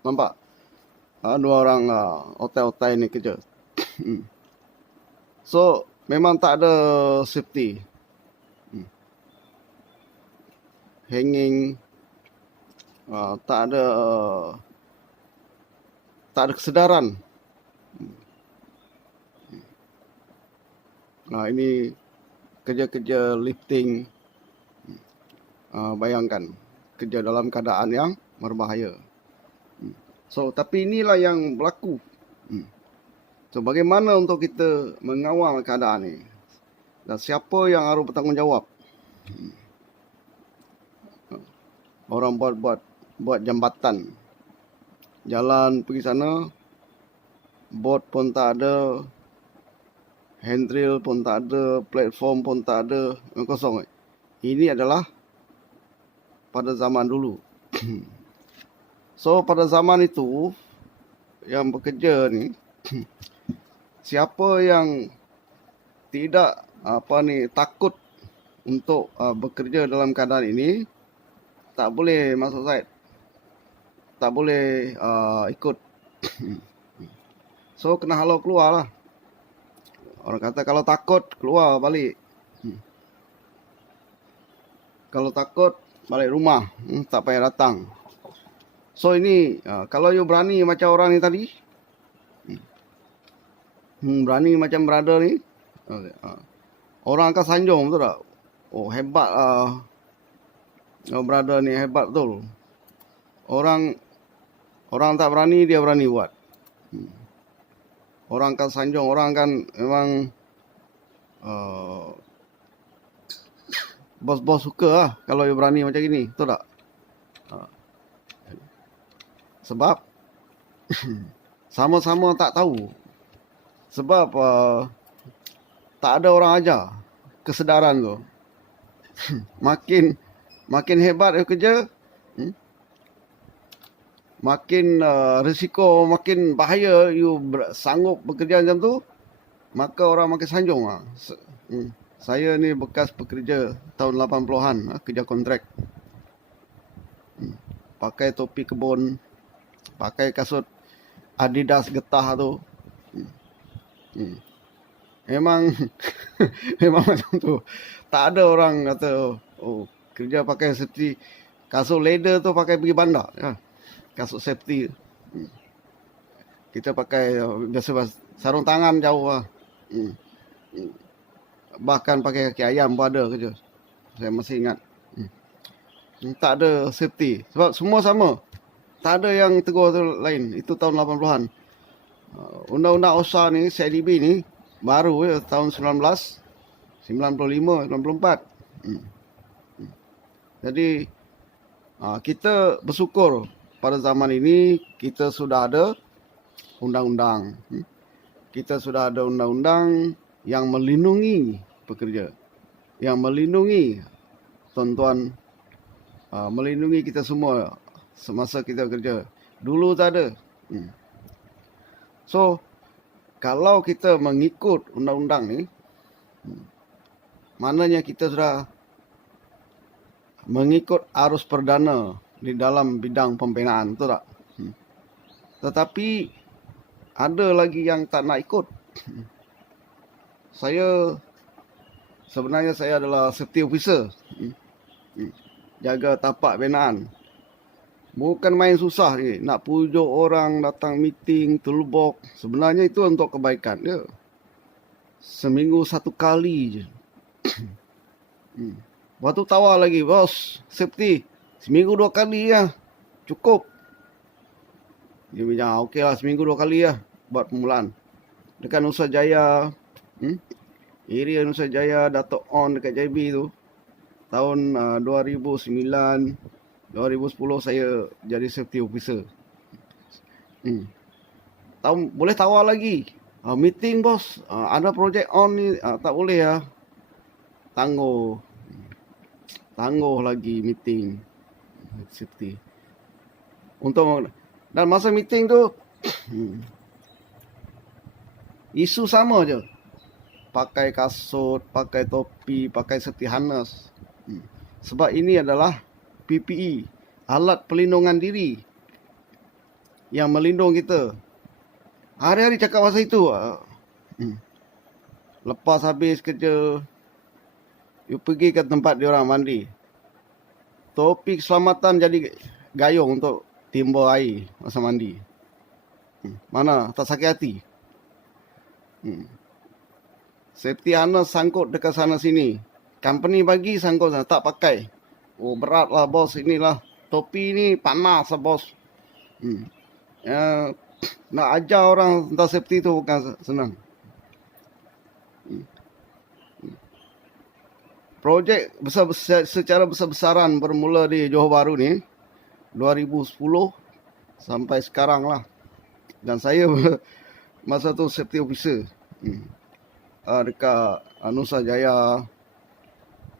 Nampak? Dua orang otai-otai ni kerja. So, memang tak ada safety. Hanging, tak ada kesedaran. Ini kerja-kerja lifting. Bayangkan, kerja dalam keadaan yang berbahaya. So, tapi inilah yang berlaku. So, bagaimana untuk kita mengawal keadaan ini? Dan siapa yang harus bertanggungjawab? Orang buat jambatan. Jalan pergi sana, bot pun tak ada, handrail pun tak ada, platform pun tak ada, kosong. Ini adalah pada zaman dulu. So, pada zaman itu, yang bekerja ni, siapa yang tidak takut untuk bekerja dalam keadaan ini, tak boleh masuk site, tak boleh ikut. So, kena halau keluar lah. Orang kata kalau takut, keluar balik. Kalau takut, balik rumah, tak payah datang. So, ini kalau you berani macam orang ni tadi, berani macam brother ni, orang akan sanjung, betul tak? Oh, hebat brother ni, hebat betul. Orang tak berani, dia berani buat. Orang akan sanjung, orang akan memang bos-bos suka lah kalau you berani macam gini, betul tak? Sebab sama-sama tak tahu. Sebab tak ada orang ajar kesedaran tu. Makin hebat you kerja, makin risiko, makin bahaya you sanggup bekerja macam tu, maka orang makin sanjung. Saya ni bekas pekerja tahun 80-an, kerja kontrak. Pakai topi kebun, pakai kasut Adidas getah tu. Memang memang macam tu. Tak ada orang kata, oh, kerja pakai safety. Kasut leather tu pakai pergi bandar. Ya. Kasut safety. Kita pakai biasa sarung tangan jauh lah. Bahkan pakai kaki ayam pun ada kerja. Saya masih ingat. Tak ada safety. Sebab semua sama. Tak ada yang tegur lain. Itu tahun 80-an. Undang-undang OSHA ni, CIDB ni, baru ya, tahun 1995, 94. Jadi, kita bersyukur pada zaman ini, kita sudah ada undang-undang. Kita sudah ada undang-undang yang melindungi pekerja. Yang melindungi tuan-tuan, melindungi kita semua semasa kita kerja. Dulu tak ada. So, kalau kita mengikut undang-undang ni, maknanya kita sudah mengikut arus perdana di dalam bidang pembinaan, betul tak? Tetapi ada lagi yang tak nak ikut. Sebenarnya saya adalah safety officer. Jaga tapak binaan. Bukan main susah ni. Nak pujuk orang datang meeting, toolbox. Sebenarnya itu untuk kebaikan dia. Seminggu satu kali je. Waktu tawar lagi, bos, safety. Seminggu 2 kali ya. Cukup. Dia bilang, okey lah, seminggu 2 kali ya. Buat permulaan. Dekat Nusa Jaya. Area Nusa Jaya, Dato' On dekat JB tu. Tahun 2009, 2010 saya jadi safety officer. Boleh tawar lagi. Meeting bos, ada projek on ni, tak boleh ya. Tangguh lagi meeting safety. Dan masa meeting tu isu sama je. Pakai kasut, pakai topi, pakai safety harness. Sebab ini adalah PPE, alat pelindungan diri. yang melindung kita. Hari-hari cakap pasal itu. Lepas habis kerja, you pergi ke tempat diorang mandi. Topi keselamatan jadi gayung untuk timba air masa mandi. Mana tak sakit hati. Safety harness sangkut dekat sana sini. Company bagi sangkut sana, tak pakai. Oh berat lah bos, inilah. Topi ni panas lah bos. Nak ajar orang tentang safety tu bukan senang. Projek secara besar-besaran bermula di Johor Bahru ni 2010 sampai sekarang lah. Dan saya masa tu safety officer dekat Nusa Jaya,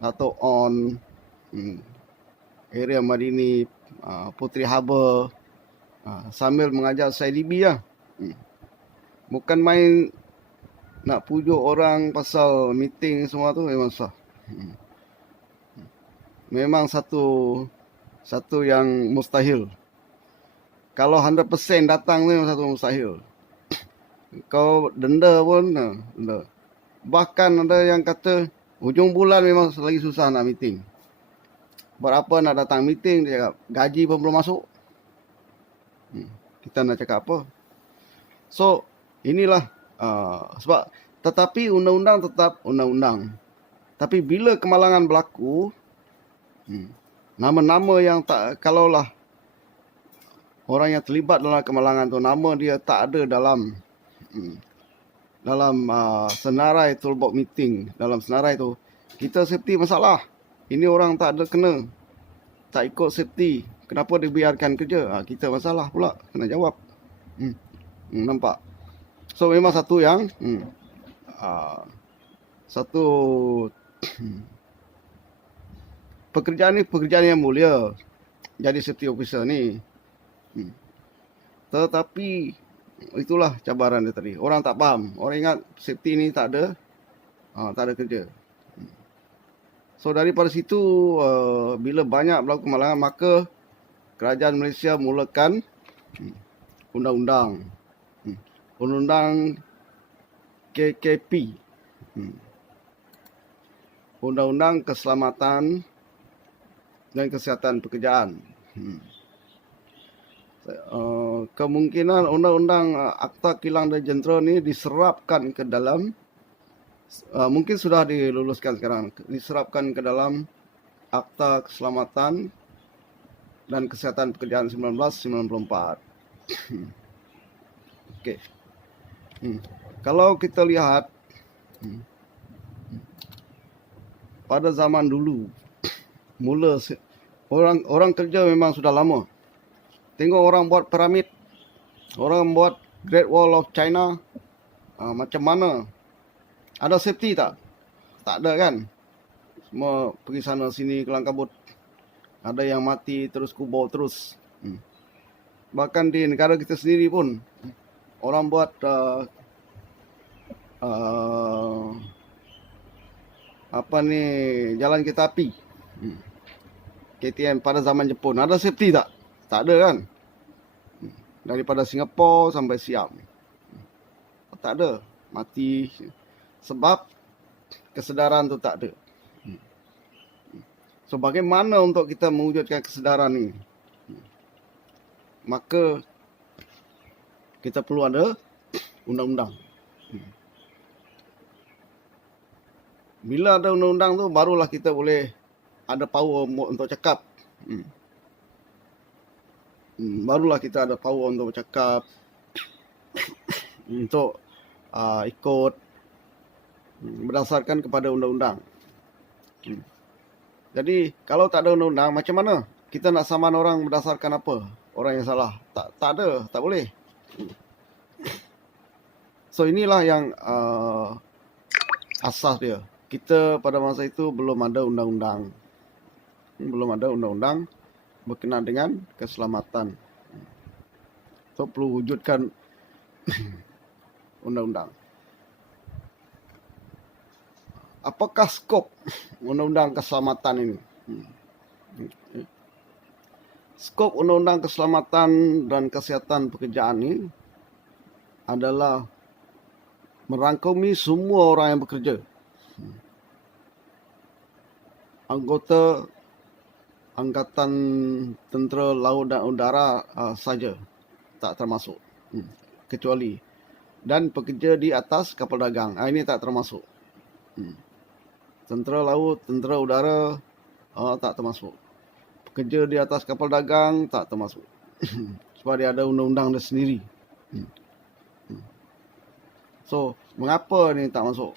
Dato' On, area Madini, Puteri Harbour, sambil mengajar CIDB lah. Bukan main nak pujuk orang pasal meeting semua tu memang susah. Memang satu yang mustahil. Kalau 100% datang tu memang satu mustahil. Kau denda pun denda. Bahkan ada yang kata hujung bulan memang lagi susah nak meeting. Berapa nak datang meeting, dia cakap gaji pun belum masuk. Kita nak cakap apa? So inilah sebab tetapi undang-undang tetap undang-undang. Tapi bila kemalangan berlaku, nama-nama yang tak, kalaulah orang yang terlibat dalam kemalangan tu nama dia tak ada dalam senarai toolbox meeting, dalam senarai tu kita safety masalah. Ini orang tak ada kena, tak ikut safety, kenapa dibiarkan kerja? Kita masalah pula, kena jawab. Nampak? So memang satu yang pekerjaan ni pekerjaan yang mulia, jadi safety officer ni. Tetapi itulah cabaran dia tadi. Orang tak faham. Orang ingat safety ni tak ada kerja. So daripada situ bila banyak berlaku kemalangan, maka kerajaan Malaysia mulakan undang-undang KKP, Undang-Undang Keselamatan dan Kesihatan Pekerjaan. Kemungkinan undang-undang Akta Kilang dan Jentera ni diserapkan ke dalam, mungkin sudah diluluskan sekarang, diserapkan ke dalam Akta Keselamatan dan Kesihatan Pekerjaan 1994. Okey. Kalau kita lihat pada zaman dulu, mula orang kerja memang sudah lama. Tengok orang buat piramid, orang buat Great Wall of China, macam mana? Ada safety tak? Tak ada kan? Semua pergi sana sini kelang kabut. Ada yang mati terus kubur terus. Bahkan di negara kita sendiri pun orang buat jalan kereta api, KTM pada zaman Jepun. Ada safety tak? Tak ada kan? Daripada Singapura sampai Siam, tak ada, mati. Sebab kesedaran tu tak ada. So bagaimana untuk kita mewujudkan kesedaran ni? Maka kita perlu ada undang-undang. Bila ada undang-undang tu, barulah kita boleh ada power untuk cakap. Barulah kita ada power untuk bercakap, untuk ikut berdasarkan kepada undang-undang. Jadi kalau tak ada undang-undang, macam mana kita nak saman orang berdasarkan apa? Orang yang salah. Tak ada, tak boleh. So inilah yang asas dia. Kita pada masa itu belum ada undang-undang. Belum ada undang-undang berkenaan dengan keselamatan. So perlu wujudkan undang-undang. Apakah skop undang-undang keselamatan ini? skop Undang-Undang Keselamatan dan Kesihatan Pekerjaan ini adalah merangkumi semua orang yang bekerja. Anggota Angkatan Tentera Laut dan Udara saja tak termasuk. Kecuali. Dan pekerja di atas kapal dagang. Ini tak termasuk. Tentera Laut, Tentera Udara tak termasuk. Pekerja di atas kapal dagang tak termasuk. Sebab dia ada undang-undang dia sendiri. So, mengapa ni tak masuk?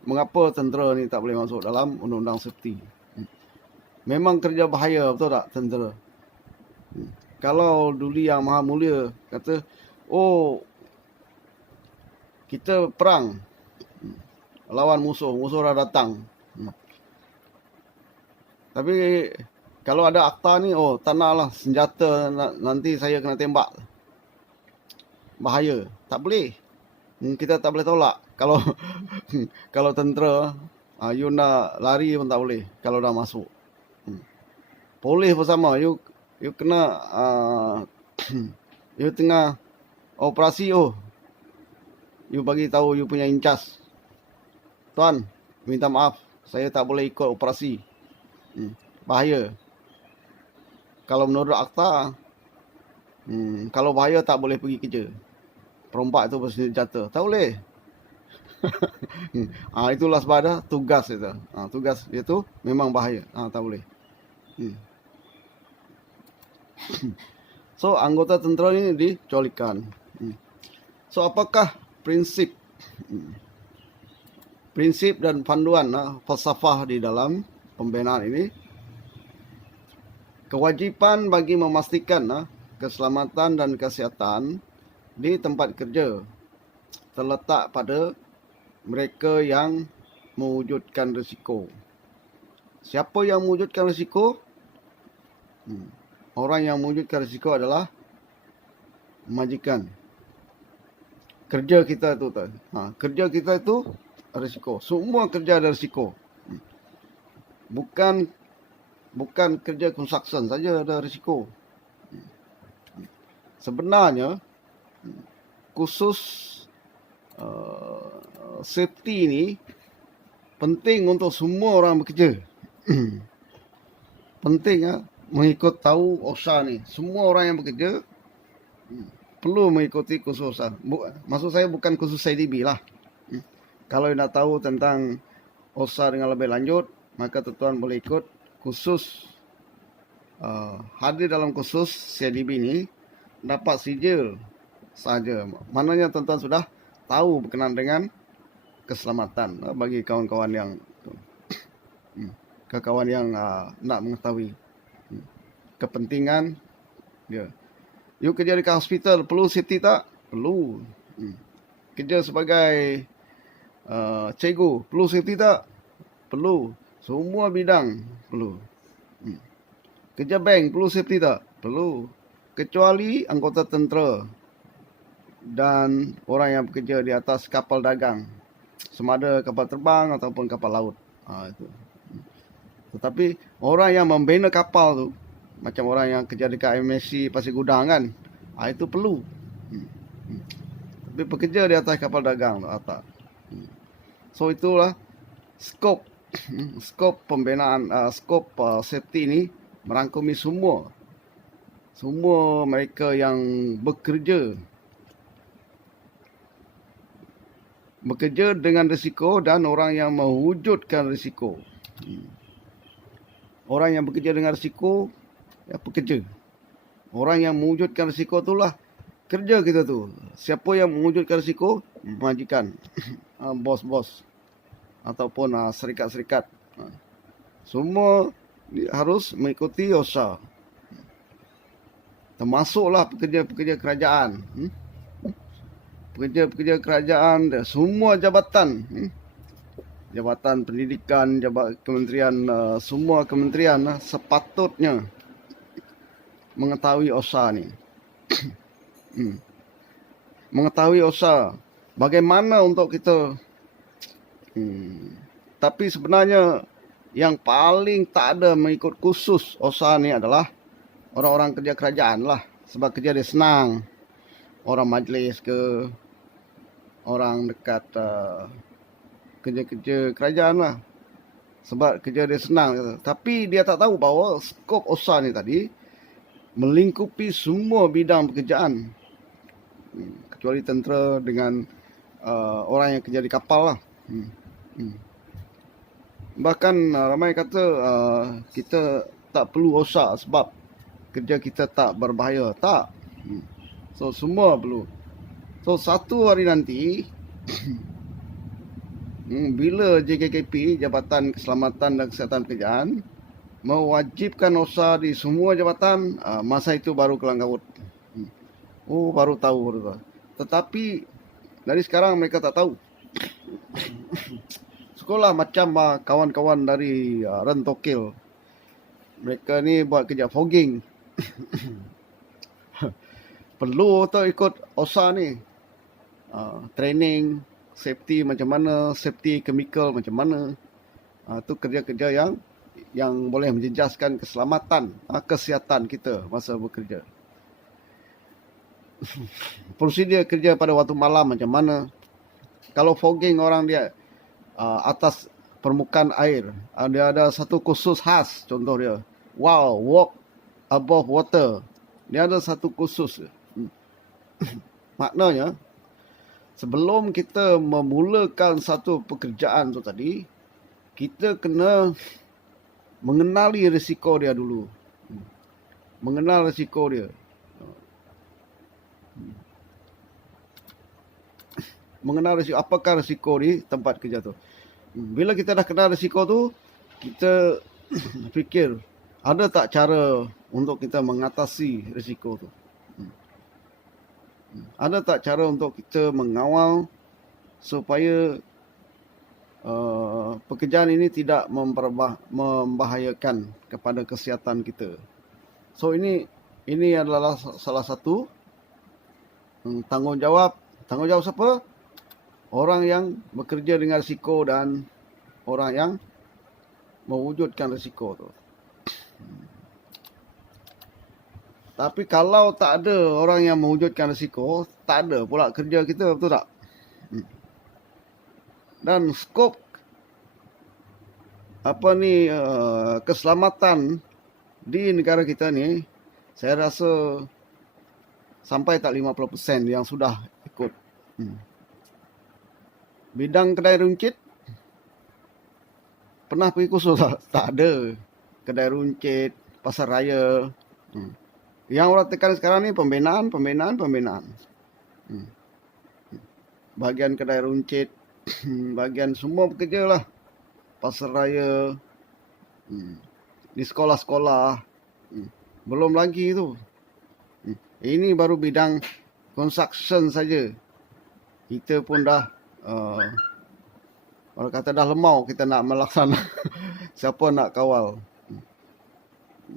Mengapa tentera ni tak boleh masuk dalam undang-undang safety? Memang kerja bahaya, betul tak tentera? Kalau dulu yang Maha Mulia kata, oh, kita perang lawan musuh dah datang. Tapi kalau ada akta ni, oh tak naklah senjata nanti saya kena tembak. Bahaya. Tak boleh. Kita tak boleh tolak. Kalau tentera, you nak lari pun tak boleh kalau dah masuk. Polis pun sama. You kena, you tengah operasi, you bagi tahu you punya incas. Tuan, minta maaf, saya tak boleh ikut operasi. Bahaya. Kalau menurut akta, kalau bahaya tak boleh pergi kerja. Perompak itu bersenjata. Tak boleh. Itulah sebab ada tugas itu. Tugas dia tu memang bahaya. Tak boleh. So, anggota tentera ini dikecualikan. So, apakah prinsip dan panduan falsafah di dalam pembinaan ini? Kewajipan bagi memastikan keselamatan dan kesihatan di tempat kerja terletak pada mereka yang mewujudkan risiko. Siapa yang mewujudkan risiko? Orang yang mewujudkan risiko adalah majikan. Kerja kita itu, kerja kita itu risiko. Semua kerja ada risiko. Bukan kerja construction saja ada risiko. Sebenarnya khusus safety ini penting untuk semua orang bekerja. Penting mengikut tahu OSHA ni. Semua orang yang bekerja perlu mengikuti khusus OSHA. Maksud saya bukan khusus CDB lah. Kalau nak tahu tentang OSHA dengan lebih lanjut, maka tuan boleh ikut khusus hadir dalam khusus CDB ni dapat sijil saja. Maknanya tuan-tuan sudah tahu berkenaan dengan keselamatan bagi kawan-kawan yang nak mengetahui kepentingan dia. You kerja di hospital perlu safety tak? Perlu. Kerja sebagai cikgu perlu safety tak? Perlu. Semua bidang perlu. Kerja bank perlu safety tak? Perlu. Kecuali anggota tentera dan orang yang bekerja di atas kapal dagang, semada kapal terbang ataupun kapal laut. Itu. Tetapi orang yang membina kapal tu, macam orang yang kerja dekat MSC Pasir Gudang kan, itu perlu. Tapi pekerja di atas kapal dagang tu tak. So itulah skop pembinaan, skop safety ini merangkumi semua mereka yang bekerja dengan risiko dan orang yang mewujudkan risiko. Orang yang bekerja dengan risiko pekerja. Orang yang mewujudkan risiko itulah kerja kita tu. Siapa yang mewujudkan risiko? Majikan, bos-bos ataupun serikat-serikat. Semua harus mengikuti OSHA. Termasuklah pekerja-pekerja kerajaan. Pekerja-pekerja kerajaan, semua jabatan. Jabatan pendidikan, kementerian, semua kementerian sepatutnya mengetahui OSHA ni. Mengetahui OSHA. Bagaimana untuk kita. Tapi sebenarnya yang paling tak ada mengikut khusus OSHA ni adalah orang-orang kerja kerajaan lah. Sebab kerja dia senang. Orang majlis ke, orang dekat kerja-kerja kerajaan lah. Sebab kerja dia senang. Tapi dia tak tahu bahawa skop OSA ni tadi melingkupi semua bidang pekerjaan. Kecuali tentera dengan orang yang kerja di kapal lah. Bahkan ramai kata kita tak perlu OSA sebab kerja kita tak berbahaya. Tak. So semua perlu. So satu hari nanti bila JKKP, Jabatan Keselamatan dan Kesihatan Pekerjaan, mewajibkan OSA di semua jabatan, masa itu baru kelang kabut. Baru tahu. Tetapi dari sekarang mereka tak tahu. Sekolah macam kawan-kawan dari Rentokil. Mereka ni buat kerja fogging. Perlu tu ikut OSA ni. Training, safety macam mana, safety chemical macam mana. Tu kerja-kerja yang boleh menjejaskan keselamatan, kesihatan kita masa bekerja. Prosedur kerja pada waktu malam macam mana. Kalau fogging orang dia atas permukaan air, dia ada satu kursus khas, contoh dia. Walk above water. Dia ada satu kursus. Maknanya, sebelum kita memulakan satu pekerjaan tu tadi, kita kena mengenali risiko dia dulu. Mengenal risiko dia. Mengenal risiko, apakah risiko di tempat kerja tu. Bila kita dah kenal risiko tu, kita fikir, ada tak cara untuk kita mengatasi risiko tu? Ada tak cara untuk kita mengawal supaya pekerjaan ini tidak membahayakan kepada kesihatan kita? So ini adalah salah satu tanggungjawab. Tanggungjawab siapa? Orang yang bekerja dengan risiko dan orang yang mewujudkan risiko tu. Tapi kalau tak ada orang yang mewujudkan risiko, tak ada pula kerja kita, betul tak? Dan skop keselamatan di negara kita ni, saya rasa sampai tak 50% yang sudah ikut. Bidang kedai runcit, pernah pergi kursus tak? Tak ada. Kedai runcit, pasar raya. Yang orang tekan sekarang ni pembinaan. Bahagian kedai runcit, bahagian semua bekerja lah. Pasar raya, di sekolah-sekolah. Belum lagi tu. Ini baru bidang construction saja. Kita pun dah orang kata dah lemau kita nak melaksana. Siapa nak kawal?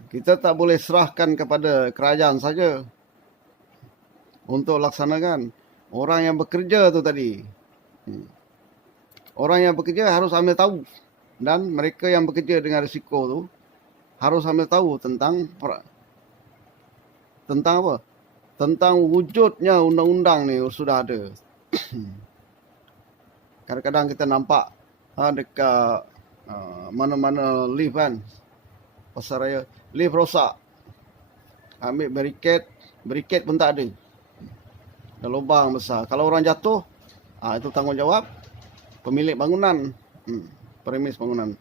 Kita tak boleh serahkan kepada kerajaan saja untuk laksanakan. Orang yang bekerja tu tadi. Orang yang bekerja harus ambil tahu. Dan mereka yang bekerja dengan risiko tu harus ambil tahu tentang apa? Tentang wujudnya undang-undang ni sudah ada. Kadang-kadang kita nampak dekat mana-mana lift kan, pasar raya, lift rosak, ambil bariket pun tak ada, ada lubang besar. Kalau orang jatuh, itu tanggungjawab pemilik bangunan, premis bangunan.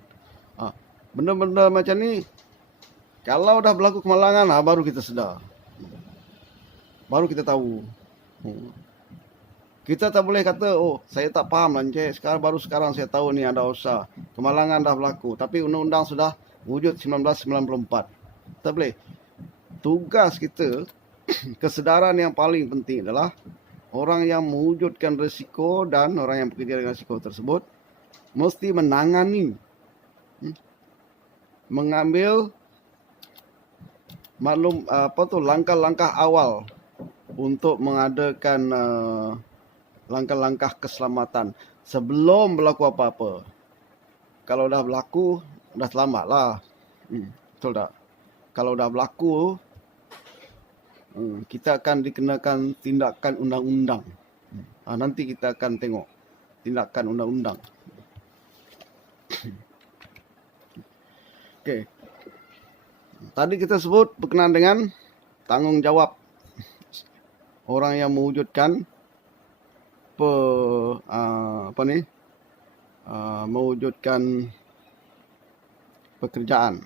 Benda-benda macam ni, kalau dah berlaku kemalangan, baru kita sedar, baru kita tahu. Kita tak boleh kata, saya tak faham lah Encik, sekarang saya tahu ni ada OSA. Kemalangan dah berlaku. Tapi undang-undang sudah wujud 1994. Tak boleh. Tugas kita, kesedaran yang paling penting adalah orang yang mewujudkan risiko dan orang yang bekerja dengan risiko tersebut mesti menangani, mengambil langkah-langkah awal untuk mengadakan langkah-langkah keselamatan sebelum berlaku apa-apa. Kalau dah berlaku, dah selamat lah. Betul tak? Kalau dah berlaku, kita akan dikenakan tindakan undang-undang. Nanti kita akan tengok tindakan undang-undang. Okey. Tadi kita sebut berkenaan dengan tanggungjawab orang yang mewujudkan mewujudkan pekerjaan.